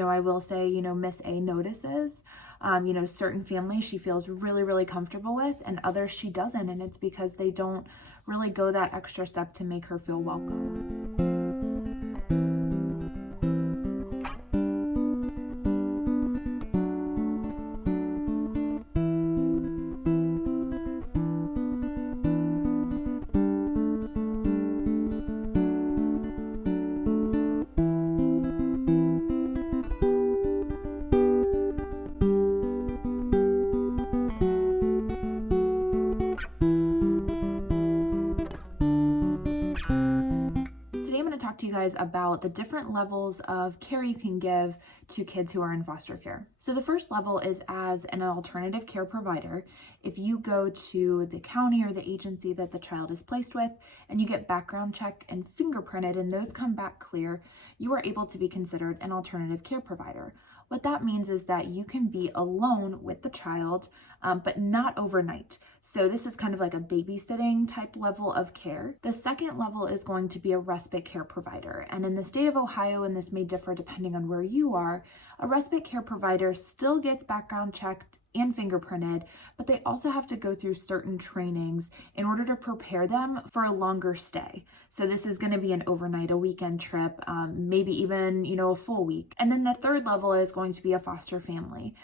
I will say, Miss A notices, certain families she feels really, really comfortable with, and others she doesn't. And it's because they don't really go that extra step to make her feel welcome. Talk to you guys about the different levels of care you can give to kids who are in foster care. So the first level is as an alternative care provider. If you go to the county or the agency that the child is placed with and you get background checked and fingerprinted and those come back clear, you are able to be considered an alternative care provider. What that means is that you can be alone with the child, but not overnight. So this is kind of like a babysitting type level of care. The second level is going to be a respite care provider. And in the state of Ohio, and this may differ depending on where you are, a respite care provider still gets background checked and fingerprinted, but they also have to go through certain trainings in order to prepare them for a longer stay. So this is going to be an overnight, a weekend trip, maybe even, a full week. And then the third level is going to be a foster family.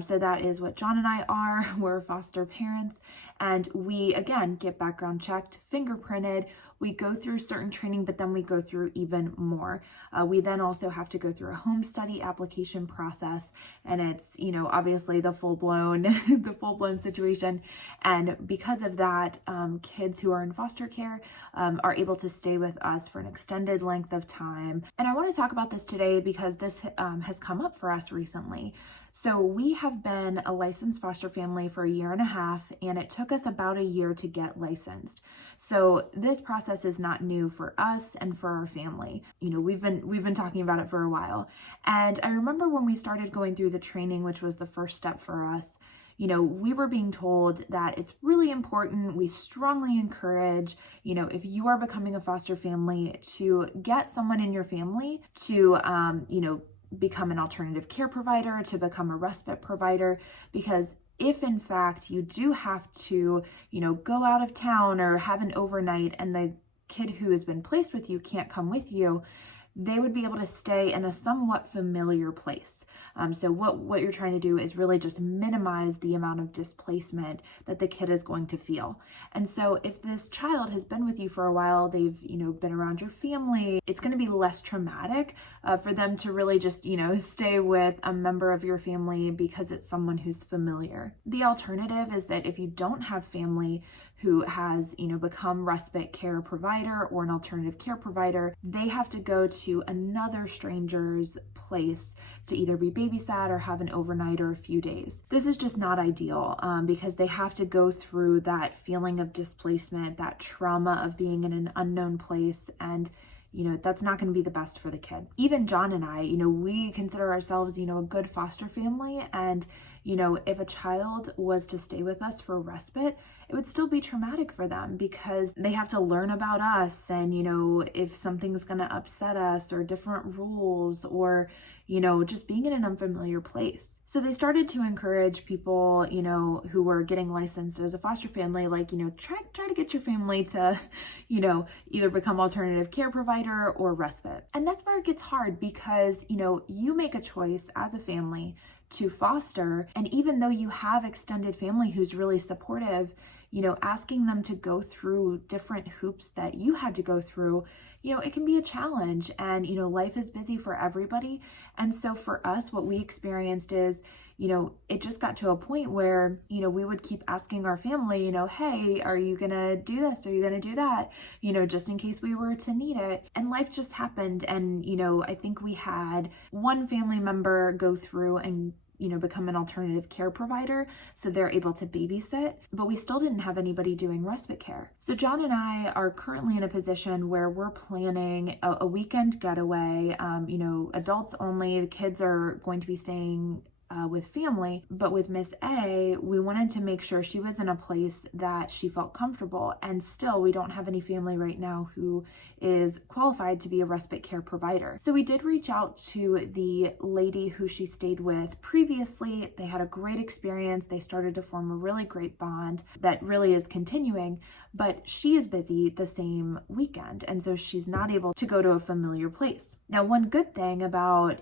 So that is what John and I are. We're foster parents, and we, again, get background checked, fingerprinted. We go through certain training, but then we go through even more. We then also have to go through a home study application process, and it's, obviously the full-blown situation. And because of that, kids who are in foster care are able to stay with us for an extended length of time. And I want to talk about this today because this has come up for us recently. So we have been a licensed foster family for 1.5 years, and it took us about 1 year to get licensed. So this process is not new for us and for our family. We've been talking about it for a while. And I remember when we started going through the training, which was the first step for us, we were being told that it's really important. We strongly encourage, if you are becoming a foster family, to get someone in your family to, become an alternative care provider, to become a respite provider, because if in fact you do have to, go out of town or have an overnight and the kid who has been placed with you can't come with you, they would be able to stay in a somewhat familiar place. So what you're trying to do is really just minimize the amount of displacement that the kid is going to feel. And so if this child has been with you for a while, they've, been around your family, it's going to be less traumatic for them to really just, stay with a member of your family because it's someone who's familiar. The alternative is that if you don't have family who has, become respite care provider or an alternative care provider, they have to go to another stranger's place to either be babysat or have an overnight or a few days. This is just not ideal because they have to go through that feeling of displacement, that trauma of being in an unknown place, and that's not going to be the best for the kid. Even John and I, we consider ourselves, a good foster family. And, if a child was to stay with us for respite, it would still be traumatic for them because they have to learn about us and, if something's going to upset us or different rules or, just being in an unfamiliar place. So they started to encourage people, who were getting licensed as a foster family, like, try to get your family to, either become alternative care provider or respite. And that's where it gets hard because, you make a choice as a family to foster. And even though you have extended family who's really supportive, asking them to go through different hoops that you had to go through, it can be a challenge. And, life is busy for everybody. And so for us, what we experienced is, it just got to a point where, we would keep asking our family, hey, are you going to do this? Are you going to do that? Just in case we were to need it. And life just happened. And, I think we had one family member go through and become an alternative care provider, so they're able to babysit, but we still didn't have anybody doing respite care. So John and I are currently in a position where we're planning a weekend getaway, adults only. The kids are going to be staying with family, but with Miss A, we wanted to make sure she was in a place that she felt comfortable. And still, we don't have any family right now who is qualified to be a respite care provider. So we did reach out to the lady who she stayed with previously. They had a great experience. They started to form a really great bond that really is continuing, but she is busy the same weekend. And so she's not able to go to a familiar place. Now, one good thing about,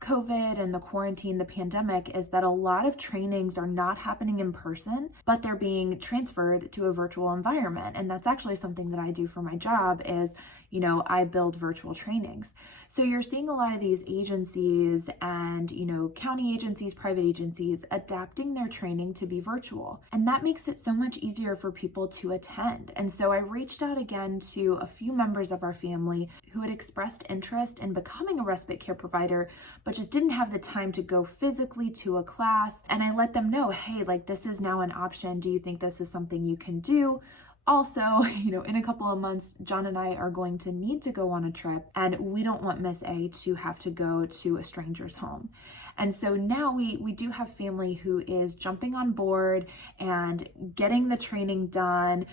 COVID and the quarantine, the pandemic, is that a lot of trainings are not happening in person, but they're being transferred to a virtual environment. And that's actually something that I do for my job is, I build virtual trainings. So you're seeing a lot of these agencies and, county agencies, private agencies adapting their training to be virtual. And that makes it so much easier for people to attend. And so I reached out again to a few members of our family who had expressed interest in becoming a respite care provider, but just didn't have the time to go physically to a class. And I let them know, hey, this is now an option. Do you think this is something you can do? Also, in a couple of months, John and I are going to need to go on a trip, and we don't want Miss A to have to go to a stranger's home. And so now we do have family who is jumping on board and getting the training done,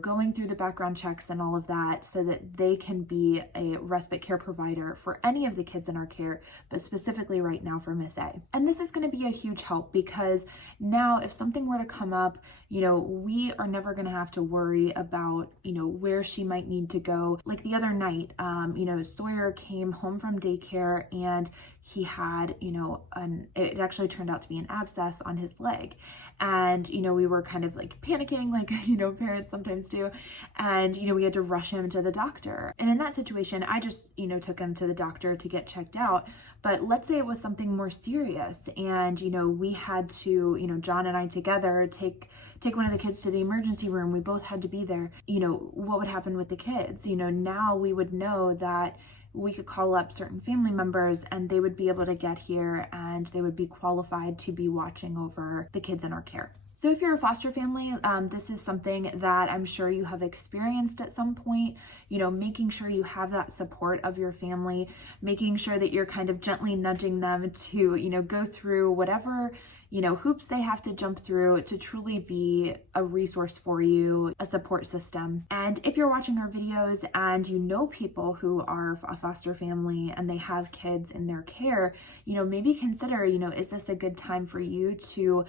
going through the background checks and all of that so that they can be a respite care provider for any of the kids in our care, but specifically right now for Miss A. And this is going to be a huge help because now if something were to come up, we are never going to have to worry about, where she might need to go. Like the other night, Sawyer came home from daycare and he had, it actually turned out to be an abscess on his leg. And, we were kind of panicking, parents sometimes do. And, we had to rush him to the doctor. And in that situation, I just, took him to the doctor to get checked out. But let's say it was something more serious and, we had to, John and I together take one of the kids to the emergency room. We both had to be there. What would happen with the kids? Now we would know that we could call up certain family members and they would be able to get here and they would be qualified to be watching over the kids in our care. So if you're a foster family, this is something that I'm sure you have experienced at some point, making sure you have that support of your family, making sure that you're kind of gently nudging them to, go through whatever hoops they have to jump through to truly be a resource for you, a support system. And if you're watching our videos and people who are a foster family and they have kids in their care, maybe consider, is this a good time for you to,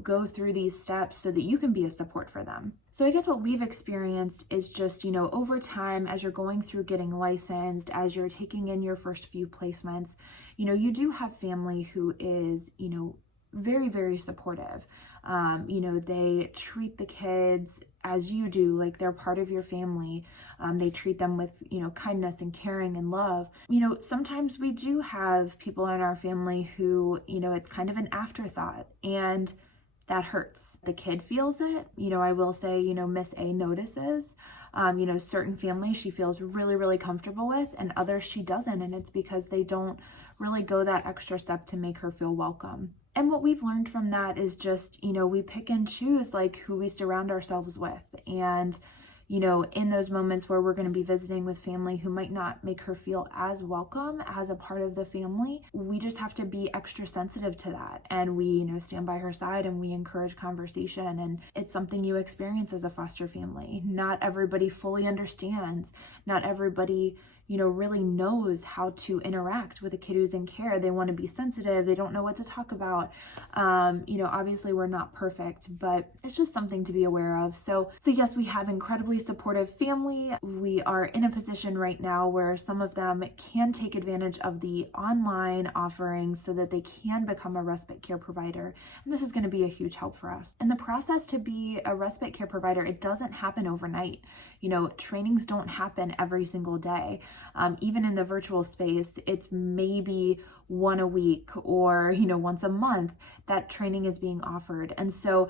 go through these steps so that you can be a support for them? So I guess what we've experienced is just, over time, as you're going through getting licensed, as you're taking in your first few placements, you do have family who is, very, very supportive. They treat the kids as you do, like they're part of your family. They treat them with, kindness and caring and love. Sometimes we do have people in our family who, it's kind of an afterthought and that hurts. The kid feels it. I will say, Miss A notices, certain families she feels really, really comfortable with and others she doesn't. And it's because they don't really go that extra step to make her feel welcome. And what we've learned from that is just, we pick and choose who we surround ourselves with. And, in those moments where we're going to be visiting with family who might not make her feel as welcome as a part of the family, we just have to be extra sensitive to that. And we, stand by her side and we encourage conversation. And it's something you experience as a foster family. Not everybody fully understands. Not everybody, really knows how to interact with a kid who's in care. They want to be sensitive. They don't know what to talk about. Obviously we're not perfect, but it's just something to be aware of. So yes, we have incredibly supportive family. We are in a position right now where some of them can take advantage of the online offerings so that they can become a respite care provider. And this is going to be a huge help for us. And the process to be a respite care provider, it doesn't happen overnight. Trainings don't happen every single day. Even in the virtual space, it's maybe one a week or, once a month that training is being offered. And so,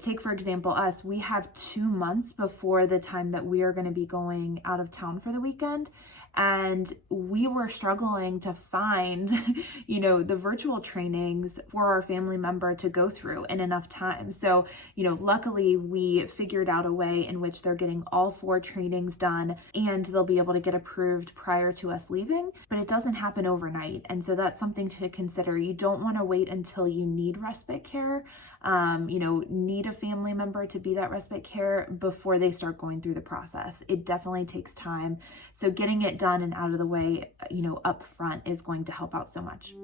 take for example, us, we have 2 months before the time that we are going to be going out of town for the weekend. And we were struggling to find, the virtual trainings for our family member to go through in enough time. So, luckily we figured out a way in which they're getting all 4 trainings done and they'll be able to get approved prior to us leaving, but it doesn't happen overnight. And so that's something to consider. You don't want to wait until you need respite care, need a family member to be that respite care before they start going through the process. It definitely takes time. So getting it done and out of the way, up front is going to help out so much.